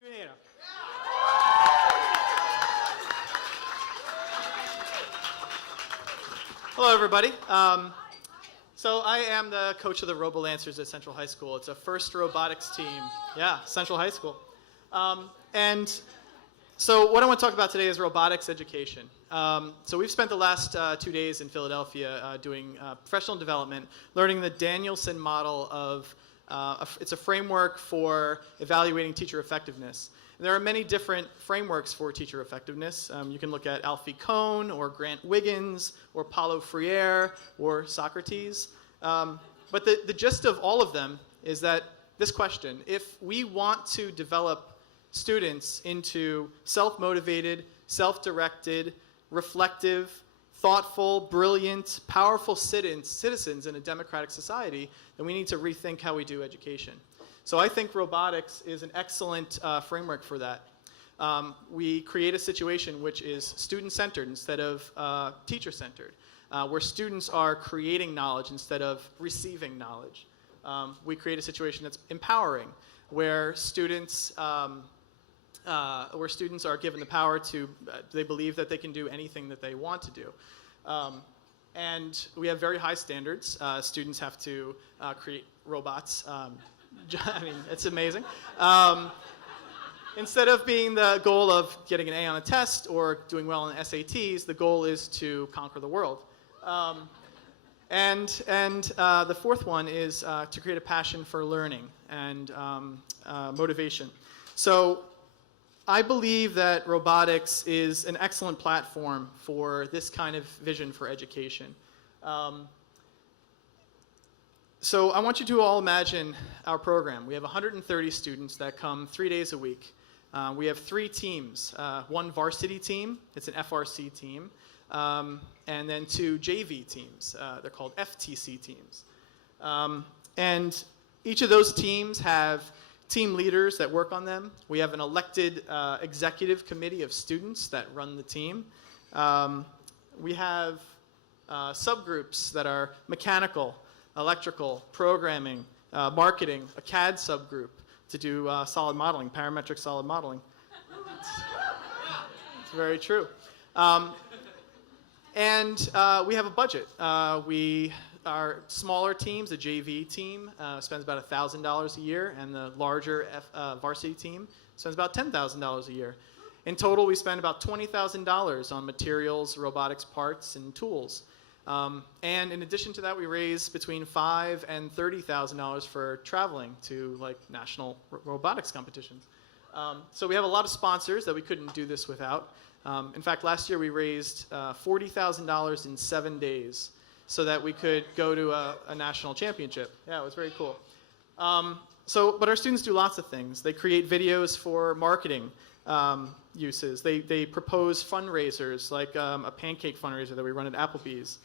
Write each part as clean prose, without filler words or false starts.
Ueda. Hello, everybody. So I am the coach of the Robo-Lancers at Central High School. It's a first robotics team. Yeah, Central High School. And so what I want to talk about today is robotics education. So we've spent the last 2 days in Philadelphia doing professional development, learning the Danielson model of, it's a framework for evaluating teacher effectiveness. And there are many different frameworks for teacher effectiveness. You can look at Alfie Kohn or Grant Wiggins or Paulo Freire or Socrates. But the gist of all of them is that this question: if we want to develop students into self-motivated, self-directed, reflective, thoughtful, brilliant, powerful citizens in a democratic society, then we need to rethink how we do education. So I think robotics is an excellent framework for that. We create a situation which is student-centered instead of teacher-centered, where students are creating knowledge instead of receiving knowledge. We create a situation that's empowering, where students are given the power to, they believe that they can do anything that they want to do. And we have very high standards. Students have to create robots. I mean, it's amazing. Instead of being the goal of getting an A on a test or doing well in SATs, the goal is to conquer the world. And the fourth one is to create a passion for learning and motivation. So I believe that robotics is an excellent platform for this kind of vision for education. So I want you to all imagine our program. We have 130 students that come 3 days a week. We have 3 teams, one varsity team, it's an FRC team, and then 2 JV teams. They're called FTC teams. And each of those teams have team leaders that work on them. We have an elected executive committee of students that run the team. We have subgroups that are mechanical, electrical, programming, marketing, a CAD subgroup to do solid modeling, parametric solid modeling. It's very true. And we have a budget. Our smaller teams, the JV team, spends about $1,000 a year, and the larger varsity team spends about $10,000 a year. In total, we spend about $20,000 on materials, robotics parts, and tools. And in addition to that, we raise between $5,000 and $30,000 for traveling to national robotics competitions. So we have a lot of sponsors that we couldn't do this without. In fact, last year we raised $40,000 in 7 days so that we could go to a national championship. Yeah, it was very cool. But our students do lots of things. They create videos for marketing uses. They propose fundraisers, like a pancake fundraiser that we run at Applebee's.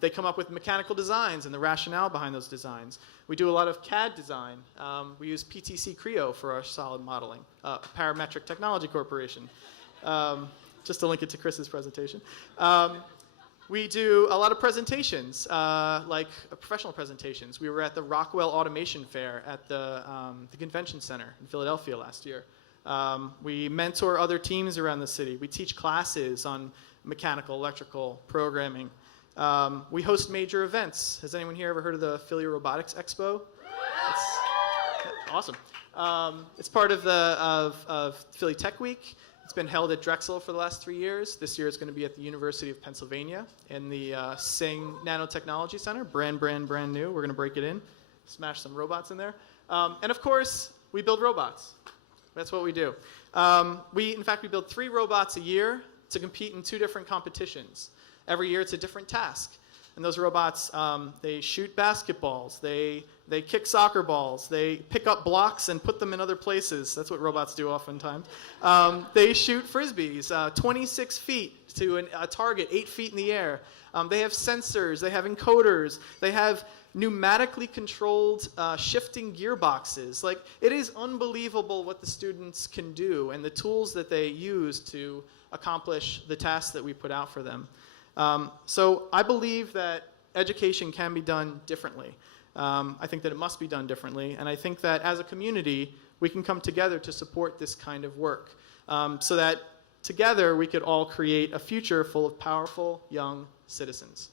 They come up with mechanical designs and the rationale behind those designs. We do a lot of CAD design. We use PTC Creo for our solid modeling, Parametric Technology Corporation. Just to link it to Chris's presentation. We do a lot of presentations, like professional presentations. We were at the Rockwell Automation Fair at the Convention Center in Philadelphia last year. We mentor other teams around the city. We teach classes on mechanical, electrical, programming. We host major events. Has anyone here ever heard of the Philly Robotics Expo? It's awesome. It's part of Philly Tech Week. It's been held at Drexel for the last 3 years. This year it's going to be at the University of Pennsylvania in the Sing Nanotechnology Center. Brand new. We're going to break it in, smash some robots in there. And of course, we build robots. That's what we do. In fact, we build 3 robots a year to compete in 2 different competitions. Every year it's a different task. And those robots, they shoot basketballs, they kick soccer balls, they pick up blocks and put them in other places. That's what robots do oftentimes. They shoot frisbees 26 feet to a target 8 feet in the air. They have sensors, they have encoders, they have pneumatically controlled shifting gearboxes. It is unbelievable what the students can do and the tools that they use to accomplish the tasks that we put out for them. So I believe that education can be done differently. I think that it must be done differently, and I think that as a community, we can come together to support this kind of work, so that together we could all create a future full of powerful young citizens.